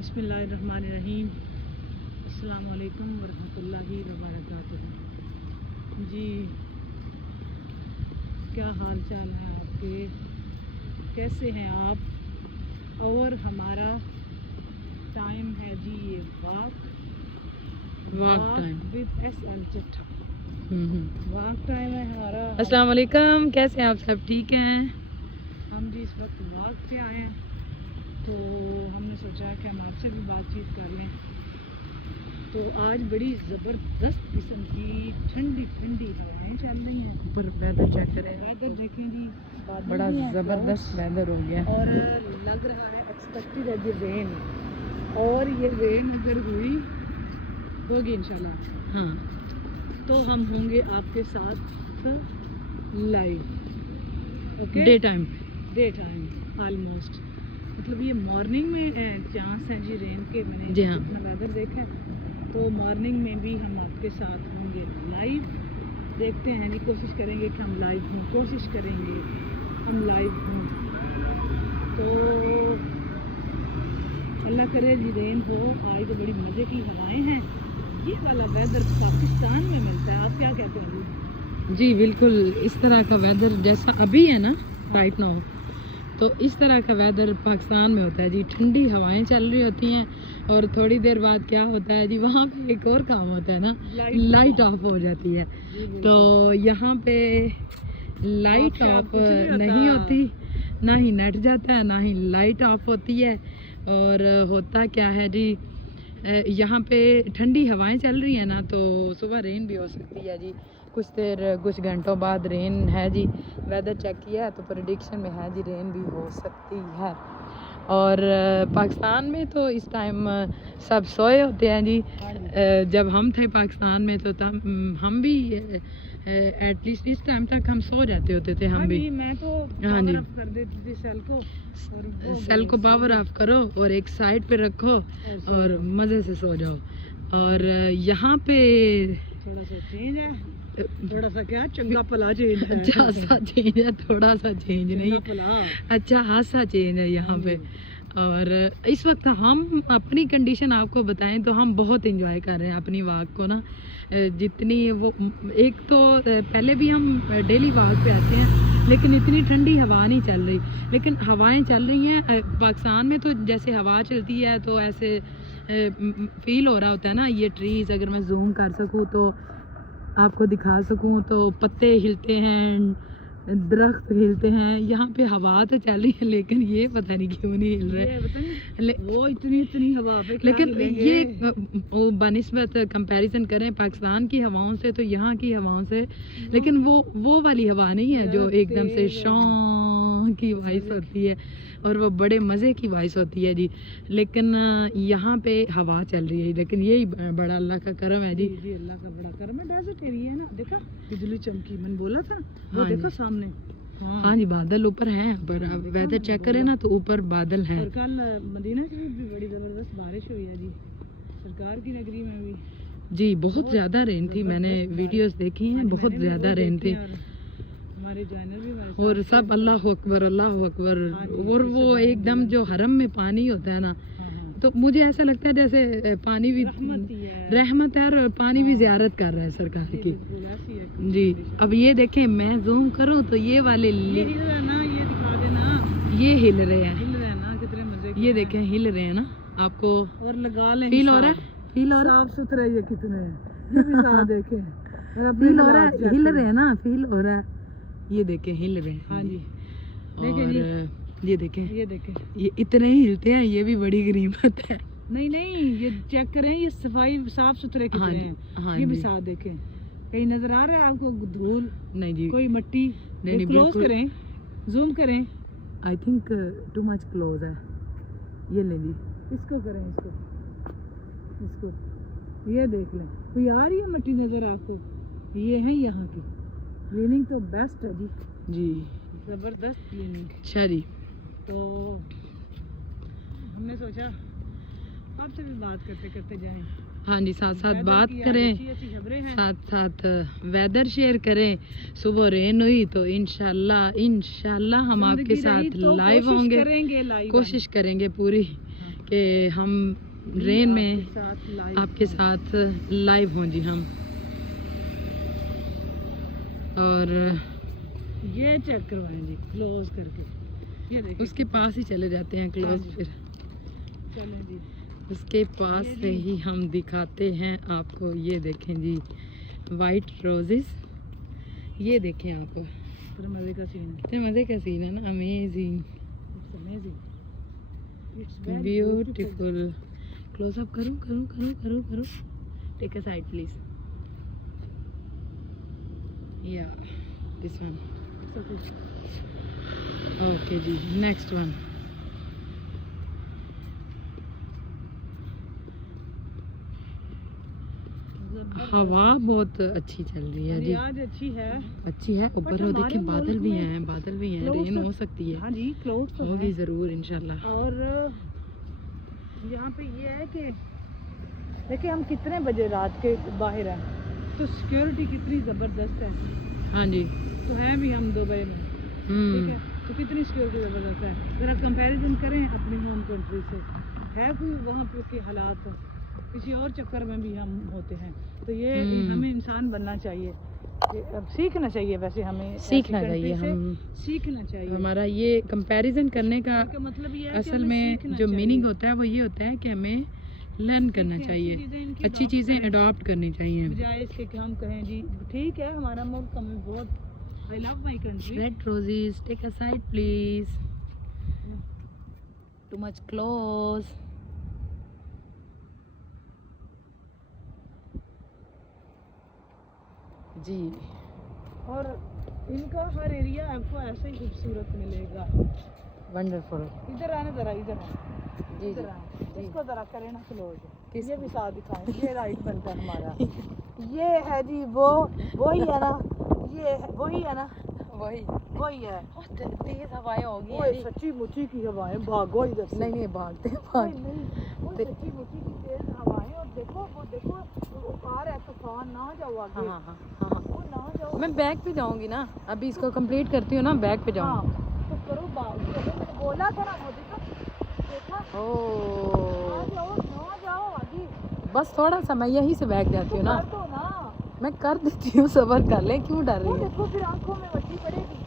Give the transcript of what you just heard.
बिस्मिल्लाहिर्रहमानिर्रहीम। अस्सलाम वालेकुम वरहमतुल्लाहि वबरकातुहू। जी, क्या हाल चाल है आपके, कैसे हैं आप? और हमारा टाइम है जी ये वॉक टाइम विद SL चिट्ठा। वॉक टाइम है हमारा। अस्सलाम वालेकुम, कैसे हैं आप सब? ठीक हैं? हम जी इस वक्त वॉक पे आए हैं, तो हमने सोचा कि हम आपसे भी बातचीत कर लें। तो आज बड़ी ज़बरदस्त किस्म की ठंडी ठंडी हवाएं चल रही हैं। ऊपर वेदर चेक करें, वेदर देखें जी, बादल बड़ा भी हैं, ज़बरदस्त वेदर हो गया और लग रहा है एक्सपेक्टेड है जी रेन, और ये रेन अगर हुई होगी इंशाल्लाह, हाँ, तो हम होंगे आपके साथ live. Okay, day time almost, मतलब ये मॉर्निंग में चांस है जी रेन के। मैंने जी हाँ। जितना वेदर देखा है, तो मॉर्निंग में भी हम आपके साथ होंगे लाइव। देखते हैं जी, कोशिश करेंगे कि हम लाइव हों, कोशिश करेंगे हम लाइव हों। तो अल्लाह करे जी रेन हो। आज तो बड़ी मज़े की हवाएं हैं। ये वाला वेदर पाकिस्तान में मिलता है, आप क्या कहते हैं जी? बिल्कुल इस तरह का वेदर जैसा अभी है ना राइट नाउ, तो इस तरह का वेदर पाकिस्तान में होता है जी। ठंडी हवाएं चल रही होती हैं, और थोड़ी देर बाद क्या होता है जी, वहाँ पे एक और काम होता है ना, लाइट ऑफ हो जाती है। तो यहाँ पे लाइट ऑफ नहीं होती, ना ही नेट जाता है, ना ही लाइट ऑफ होती है। और होता क्या है जी, यहाँ पे ठंडी हवाएं चल रही हैं ना, तो सुबह रेन भी हो सकती है जी। कुछ घंटों बाद रेन है जी। वेदर चेक किया है तो प्रेडिक्शन में है जी रेन भी हो सकती है। और पाकिस्तान में तो इस टाइम सब सोए होते हैं जी। जब हम थे पाकिस्तान में तो तब हम भी एटलीस्ट इस टाइम तक हम सो जाते होते थे। हम भी, मैं तो हाँ जी, कर देती थी सेल को पावर ऑफ करो और एक साइड पे रखो और मज़े से सो जाओ। और यहाँ पे थोड़ा सा चेंज है, थोड़ा सा क्या चंगा भला चेंज है। अच्छा सा चेंज है, थोड़ा सा चेंज नहीं, अच्छा खासा चेंज है यहाँ पे। और इस वक्त हम अपनी कंडीशन आपको बताएं तो हम बहुत एंजॉय कर रहे हैं अपनी वॉक को ना। जितनी वो, एक तो पहले भी हम डेली वॉक पे आते हैं, लेकिन इतनी ठंडी हवा नहीं चल रही। लेकिन हवाएं चल रही हैं पाकिस्तान में, तो जैसे हवा चलती है तो ऐसे फील हो रहा होता है ना। ये ट्रीज़ अगर मैं जूम कर सकूँ तो आपको दिखा सकूं, तो पत्ते हिलते हैं, दरख्त हिलते हैं। यहाँ पे हवा तो चल रही है, लेकिन ये पता नहीं क्यों नहीं हिल रहे। वो इतनी हवा पे लेकिन ये वो बनिस्बत कंपैरिजन करें पाकिस्तान की हवाओं से तो यहाँ की हवाओं से, लेकिन वो वाली हवा नहीं है जो एकदम से शौं की वॉइस होती है, और वो बड़े मज़े की वॉइस होती है जी। लेकिन यहाँ पे हवा चल रही है, लेकिन यही बड़ा अल्लाह का करम है जी। अल्लाह का बड़ा करम है। डेजर्ट एरिया है ना, देखा बिजली चमकी, मैंने बोला था वो, देखो सामने। हाँ जी, बादल ऊपर हैं, पर अब वेदर चेक करें ना तो ऊपर बादल हैं। और कल मदीना शरीफ भी बड़ी ज़बरदस्त बारिश हुई है जी, सरकार की नगरी में भी जी। बहुत ज़्यादा रेन थी, मैंने वीडियोस देखी हैं, बहुत ज़्यादा रेन थी। हमारे जानवर भी और सब अल्लाह अकबर अल्लाह अकबर। और वो एकदम जो हरम में पानी होता है ना, तो मुझे ऐसा लगता है जैसे पानी भी रहमत है, और पानी भी ज़ियारत कर रहा है सरकार की जी। अब ये देखें, मैं जूम करूं तो ये वाले ये दिखा देना, ये हिल रहे हैं, ना कितने मजे। ये देखें हिल रहे हैं ना, आपको और लगा लें, फील हो रहा है, फील हो रहा है, साफ सुथरा ये कितने ये भी साथ देखें, फील हो रहा है, हिल रहे हैं ना, फील हो रहा है। ये देखें हिल रहे हैं। हाँ जी, और ये देखें, ये इतने ही हिलते हैं, ये भी बड़ी गनीमत है। नहीं, ये चेक करें, ये सफाई साफ सुथरे कितने हैं। हाँ ये भी जी, साथ देखें, कहीं नजर आ रहा है आपको धूल? नहीं जी, कोई मट्टी? नहीं, क्लोज करें, जूम करें। I think to much close है। ये ले ली, इसको करें, इसको ये देख लें, कोई आ रही है मट्टी नजर आपको? ये है यहाँ की क्लीनिंग, तो बेस्ट है जी, जबरदस्त क्लीनिंग। अच्छा जी, तो हमने सोचा आपसे भी बात करते करते जाएं। हाँ जी, साथ साथ बात करें, साथ वेदर शेयर करें। सुबह रेन हुई तो इंशाल्लाह हम आपके साथ लाइव होंगे, कोशिश करेंगे पूरी कि हम रेन में साथ लाइव आपके साथ लाइव हों जी हम। और ये चेक करवाएं जी क्लोज करके, ये देखिए उसके पास ही चले जाते हैं हाँ क्लोज, जी। फिर चलें जी। उसके पास ये से जी। ही हम दिखाते हैं आपको। ये देखें जी वाइट रोजेस, ये देखें आप, पूरे मजे का सीन है। कितने मज़े का सीन है ना, amazing, it's amazing, it's very beautiful. Close up करूं करूं करूं करूं करूं, टेक अ साइड प्लीज, या दिस वन, ओके जी, नेक्स्ट वन। हवा बहुत अच्छी चल रही है जी, आज अच्छी है, अच्छी है। ऊपर वो हमारे देखें बादल मुल्क भी में हैं, बादल भी हैं, clouds रेन तो- हो सकती है, हाँ जी क्लाउड तो होगी है। ज़रूर इंशाल्लाह। और यहाँ पे ये है कि देखिए हम कितने बजे रात के बाहर हैं, तो सिक्योरिटी कितनी ज़बरदस्त है। हाँ जी, तो है भी हम दुबई में, ठीक है, तो कितनी सिक्योरिटी ज़बरदस्त है। ज़रा कंपैरिजन करें अपनी होम कंट्री से, है कोई वहाँ पे के हालात, किसी और चक्कर में भी हम होते हैं। तो ये हमें इंसान बनना चाहिए, ये अब सीखना चाहिए, वैसे हमें ऐसी सीखना country चाहिए, से हम सीखना चाहिए। हमारा ये कंपैरिजन करने का इसका मतलब ये है कि असल हमें में सीखना जो चाहिए। मीनिंग होता है वो ये होता है कि हमें लर्न करना सीखें, चाहिए, अच्छी चीज़ें इनकी अच्छी adopt चीज़ें करें। अडॉप्ट करनी चाहिए। बजाय इसके कि हम कहें जी ठीक है हमारा मुल्क हमें बहुत, I love my country. Red roses, take a side please, too much close. जी, और इनका हर एरिया आपको ऐसा ही खूबसूरत मिलेगा। वंडरफुल। इधर आना ज़रा, इधर जी इधर जी आना, जी। इसको ज़रा करें ना क्लोज, किस- ये भी साथ दिखाएं, ये राइट बनता है हमारा। ये है जी वो, वही है ना, ये है, वही है ना, वही वही है। तेज हवाएं होगी ओए सच्ची मुच्ची की हवाएं, भागो इधर से। नहीं भागते ओए नहीं, वो सच्ची मुच्ची की तेज हवाएं, और देखो वो देखो वो आ रहा है तूफान, ना जाओ आगे, हाँ हाँ हाँ, वो ना जाओ। मैं बैक पे जाऊंगी ना, अभी इसको कंप्लीट करती हूँ ना, बैक पे हाँ जाऊंगी। तो करो बात, मैंने बोला था ना, वो देखा, ओ ना जाओ आगे, बस थोड़ा सा मैं यहीं से बैक जाती हूँ ना, कर दो ना। मैं कर देती हूँ, सब्र कर ले, क्यों डर वो रही है। देखो फिर आंखों में वड्डी पड़ेगी।